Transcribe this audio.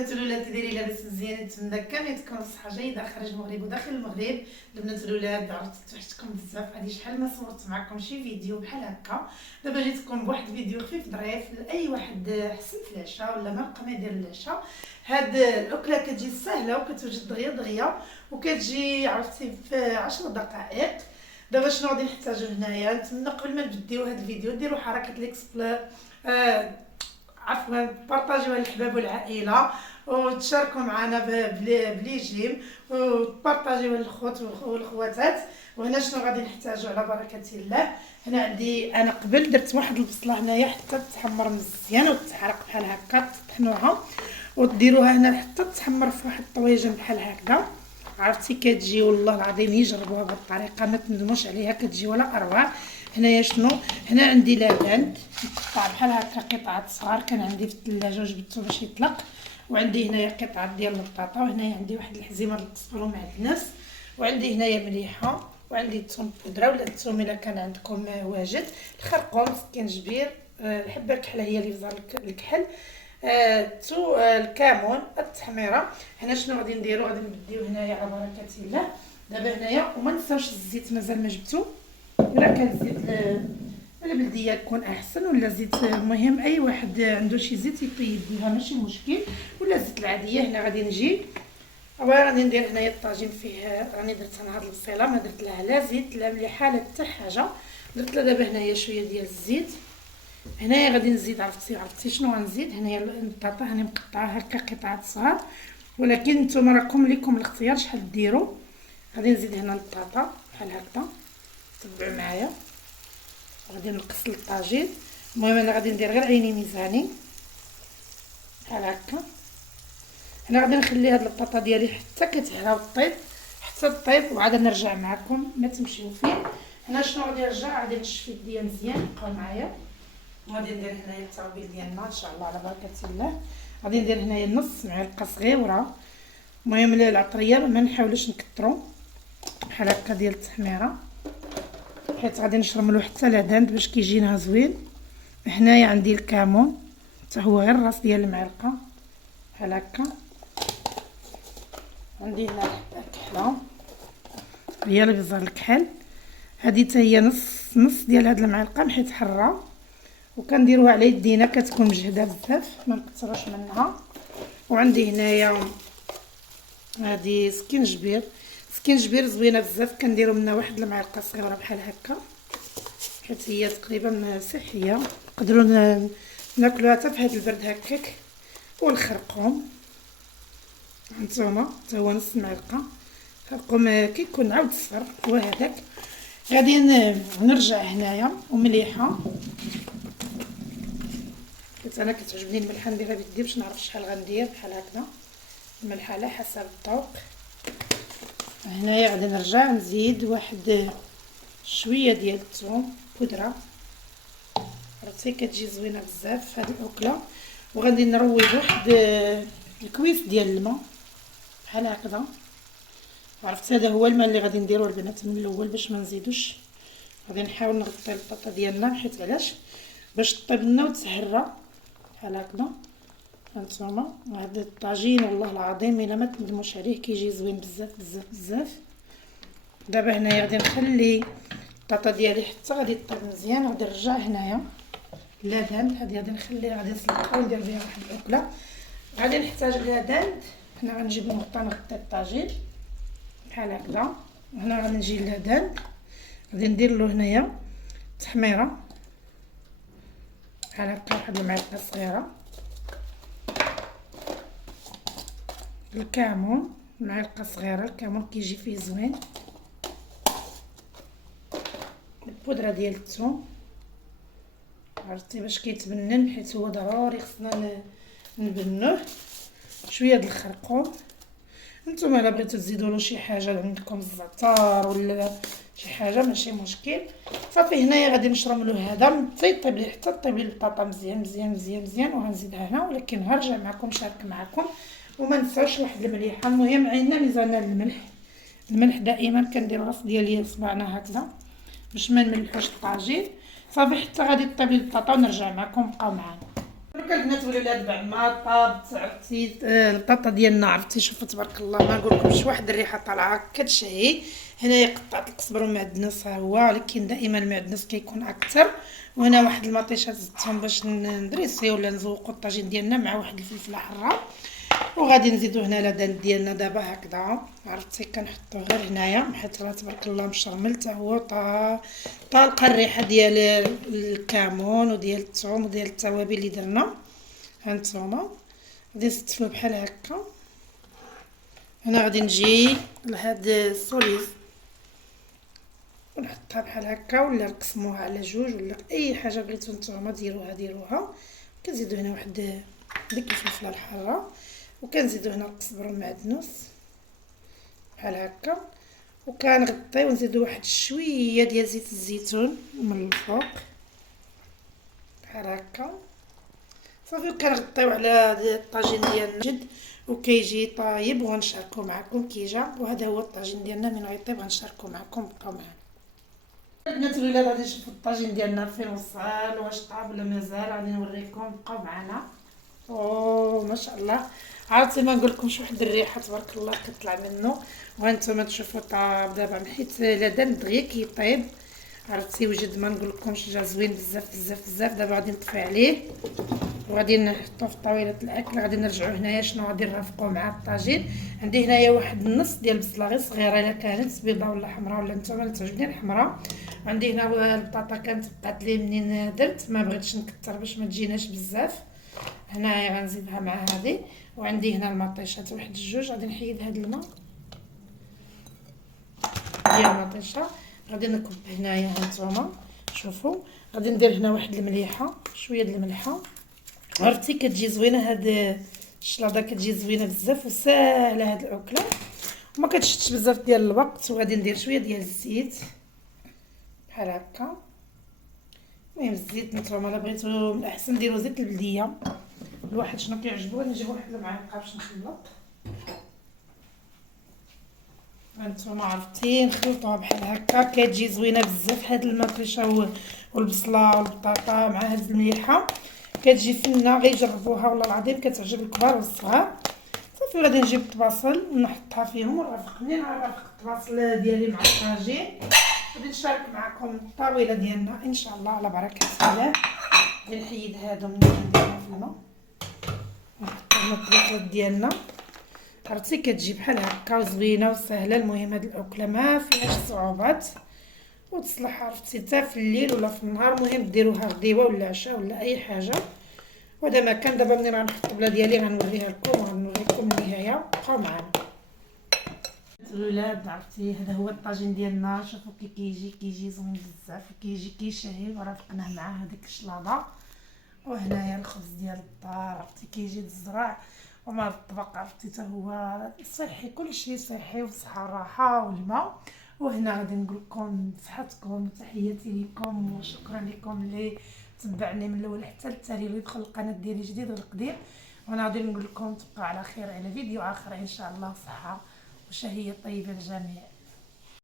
البنات والولاد كي دايرين لاباس مزيان نتمنى كاملتكم بصحه جيده خارج المغرب وداخل المغرب. البنات والولاد عرفت توحشتكم بزاف، هادي شحال ما صورت معكم شي فيديو بحال هكا. دابا جيتكم بواحد الفيديو خفيف ظريف لاي واحد حسن في العشاء ولا ما بقى ما يدير العشاء. هاد الاكله كتجي سهله وكتوجد دغيا دغيا وكتجي عرفتي في 10 دقائق. دابا شنو غادي نحتاجو هنايا؟ نتمنى قبل ما نبداو هاد الفيديو ديروا حركه عفوا بارطاجيوها للحباب والعائله وتشاركوا معنا بلي جيم وتبارطاجيوها للخوت والخواتات. وهنا شنو غادي نحتاجو على بركه الله؟ هنا عندي انا قبل درت واحد البصله هنايا حتى تحمر مزيان وتحرق بحال هكا، تطحنوها وديروها هنا حتى تحمر في واحد الطويجن بحال هكذا. عرفتي كتجي والله العظيم يجربوها بهذه الطريقه ما تندموش عليها، كتجي ولا اروع. هنايا شنو؟ هنا عندي لبن مقطع بحال هكا قطعات صغار، كان عندي في الثلاجه وجبته باش يطلق. وعندي هنايا قطعه ديال البطاطا، وهنايا عندي واحد الحزيمه للتصفر ومعدنوس، وعندي هنايا مليحه، وعندي الثوم بودره ولا الثوم الا كان عندكم واجد، الخرقوم، سكينجبير، الحبه الكحله هي اللي في زار الكحل، الكمون، التحميره. هنا شنو غادي نديرو؟ غادي نبديو هنايا على بركه الله. دابا هنايا وما نساوش الزيت مازال ما جبتو، ولا كان زيت البلديه يكون احسن، ولا زيت المهم اي واحد عنده شي زيت يطيب بها ماشي مشكل، ولا زيت العاديه. هنا غادي نجي غادي ندير هنايا الطاجين فيه، راني درت انا هاد البصيله ما درت لها لا زيت لا مليحه لا حتى حاجه، درت لها دابا هنايا شويه ديال الزيت. هنايا غادي نزيد عرفتي شنو غنزيد؟ هنايا البطاطا هاني مقطعاها هكا قطعات صغار، ولكن نتوما راكم ليكم الاختيار شحال ديروا. غادي نزيد هنا البطاطا بحال هكذا، تبعوا معايا. غادي نقص الطاجين، المهم انا غادي ندير غير عيني ميزاني بحال هكا. انا غادي نخلي هاد البطاطا ديالي حتى كتهرى وطيب، حتى طيب وعاد نرجع معكم ما تمشيو فيه. هنا شنو غادي نرجع؟ غادي نشف يديا مزيان، بقاو معايا. غادي ندير هنايا التوابل ديالنا ان شاء الله على بركه الله. غادي ندير هنايا نص معلقه صغيره، المهم العطريه ما نحاولوش نكثروا، بحال هكا ديال التحميره، حيت غادي نشرملو حتى لدند باش كيجينا زوين. هنايا عندي الكمون حتى هو غير راس ديال المعلقه بحال هكا. عندي هنا الحبه الكحله هي اللي بزار الكحل، هذه حتى هي نص ديال هاد المعلقه حيت حاره، وكنديروها على يدينا كتكون مجهده بزاف ما نكثروش منها. وعندي هنايا هذه سكينجبير زوينه بزاف، كنديروا منها واحد المعلقه صغيره بحال هكا، حيت هي تقريبا صحيه نقدروا ناكلوها حتى في هذا البرد هكاك. والخرقوم هانتوما حتى هو نص معلقه، خرقوم كيكون عاود صفر هو هذاك. غادي نرجع هنايا ومليحه، حيت انا كتعجبني الملحه نديرها بيدي باش نعرف شحال غندير بحال هكذا، الملحه على حسب الذوق. هنايا غادي نرجع نزيد واحد شويه ديال الثوم بودره، عرفتي كتجي زوينه بزاف هاد الاكله. وغادي نروج واحد الكويس ديال الماء بحال هكذا، عرفتي هذا هو الماء اللي غادي نديروه البنات من الاول باش ما نزيدوش. غادي نحاول نغطي البطاطا ديالنا، حيت علاش؟ باش طيب لنا وتسهرى بحال هكذا. هانتوما هذا الطاجين والله العظيم الا ما تندموش عليه، كيجي زوين بزاف بزاف بزاف. دابا هنايا غادي نخلي البطاطا ديالي حتى غادي طيب مزيان، غادي نرجع هنايا لادان، هذه غادي نخليها غادي نسلقها وندير بها واحد الاكله. غادي نحتاج لادان، هنا غنجيب نقطه نغطي الطاجين بحال هكذا. هنا غادي نجي لادان، غادي ندير له هنايا تحميره بحال هكا واحد المعلقه صغيره، الكمون معلقه صغيره، الكمون كيجي فيه زوين، البودره ديال الثوم عرفتي باش كيتبنن، حيت هو ضروري خصنا نبنوه، شويه د الخرقوم. نتوما الا بغيتو تزيدوا له شي حاجه عندكم الزعتر ولا شي حاجه ماشي مشكل. صافي هنايا غادي نشرملو هذا طيب لي حتى طيب لي البطاطا مزيان مزيان مزيان مزيان، وغنزيدها هنا، ولكن هرجع معكم نشارك معكم. وما نساوش واحد المليحه، المهم عينا ميزاننا الملح دائما كندير راس ديالي صبعنا هكذا باش ما نملحوش الطاجين. صافي حتى غادي طيب لي البطاطا ونرجع معكم، بقاو معنا. درك البنات والولاد بعد ما طابت عرفتي البطاطا ديالنا عرفتي شوفوا تبارك الله ما نقولكمش واحد الريحه طالعه كتشهي. هنايا قطعت القزبر والمعدنوس ها هو، ولكن دائما المعدنوس كيكون اكثر. وهنا واحد المطيشات زدتهم باش ندريسيو ولا نزوقوا الطاجين ديالنا مع واحد الفلفله حاره. وغادي نزيدو هنا لدان ديالنا دابا هكذا عرفتي كنحطو غير هنايا حيت راه تبارك الله مشرمل حتى هو طالقه الريحه ديال الكمون وديال الثوم وديال التوابل اللي درنا. هانتوما غادي نستفوه بحال هكا. هنا غادي نجي لهاد السوليز ونحطها بحال هكا ولا نقسموها على جوج ولا اي حاجه بغيتو نتوما ديروها. كنزيدو هنا واحد ديك الفلفله الحاره، وكنزيدو هنا القزبر والمعدنوس بحال هكا، وكنغطيو ونزيدو واحد شويه ديال زيت الزيتون من الفوق بحال هكا صافي. وكنغطيو على الطاجين ديالنا جد وكيجي طايب وغنشاركو معكم كي جا. وهذا هو الطاجين ديالنا من غيطيب غنشاركو معكم. بقاو معنا البنات والولاد غادي نشوفو الطاجين ديالنا فين وصل واش طاب ولا مازال. غادي نوريكم بقاو معنا. اوه ما شاء الله عرفتي ما نقولكمش واحد الريحه تبارك الله كتطلع منه. وانتم تشوفوا طاب دابا حيت لادان دغيا كيطيب عرفتي وجد ما نقولكمش جا زوين بزاف بزاف بزاف. دابا غادي نطفي عليه وغادي نحطو في طاوله الاكل. غادي نرجعوا هنايا شنو غادي نرافقوا مع الطاجين. عندي هنايا واحد النص ديال البصله غير صغيره الا كانت بيضاء ولا حمراء ولا نتوما تعجبني الحمراء. عندي هنا البطاطا كانت بقات لي منين درت ما بغيتش نكثر باش ما تجيناش بزاف. هنايا غنزيدها مع هذه. وعندي هنا المطيشات واحد الجوج. غادي نحيد هذا الماء ديال المطيشه. غادي نكب هنايا هانتوما شوفوا. غادي ندير هنا واحد المليحه شويه د الملحه. عرفتي كتجي زوينه هاد الشلاضه كتجي زوينه بزاف وساهله هاد الاكله وما كتشدش بزاف ديال الوقت. وغادي ندير شويه ديال الزيت بحال هكا. المهم الزيت نتوما الا بغيتو من الاحسن ديروا زيت البلديه الواحد شنو كيعجبو. غادي نجيب واحد المعلقه باش نخلط. هانتوما عرفتي نخلطوها بحال هكا كتجي زوينه بزاف هاد المطيشه والبصله والبطاطا مع هاد المليحه كتجي فنه. غيجربوها والله العظيم كتعجب الكبار والصغار. صافي غادي نجيب الطباصل ونحطها فيهم ونرافق. منين غنرافق الطباصل ديالي مع الطاجين غادي نشارك معكم الطاوله ديالنا ان شاء الله على بركه الله. غادي نحيد هادو من نديرهم في الماء ونحطهم الطباصل ديالنا. عرفتي كتجي بحال هكا وزوينه وسهله. المهم هاد الاكله ما فيهاش صعوبات وتصلح عرفتي حتى في الليل ولا في النهار. المهم ديروها غديوه ولا عشاء ولا اي حاجه. وهذا ما كان. دابا منين غنحط الطبله ديالي غنوريها لكم وغنوريكم النهايه. بقاو معنا الولاد. عرفتي هذا هو الطاجين ديالنا. شوفوا كي كيجي زوين بزاف وكيجي كيشهي. ورافقناه مع هذيك الشلاضه. وهنايا الخبز ديال الدار عرفتي كيجي الزرع ومع الطبق عرفتي حتى هو صحي. كلشي صحي وصحه راحه والماء. وهنا غادي نقول لكم صحتكم وتحياتي لكم وشكرا لكم اللي تبعني من الاول حتى التالي اللي يدخل القناه ديالي جديد والقديم. وانا غادي نقول لكم تبقى على خير على فيديو اخر ان شاء الله. صحه وشهيه طيبه للجميع.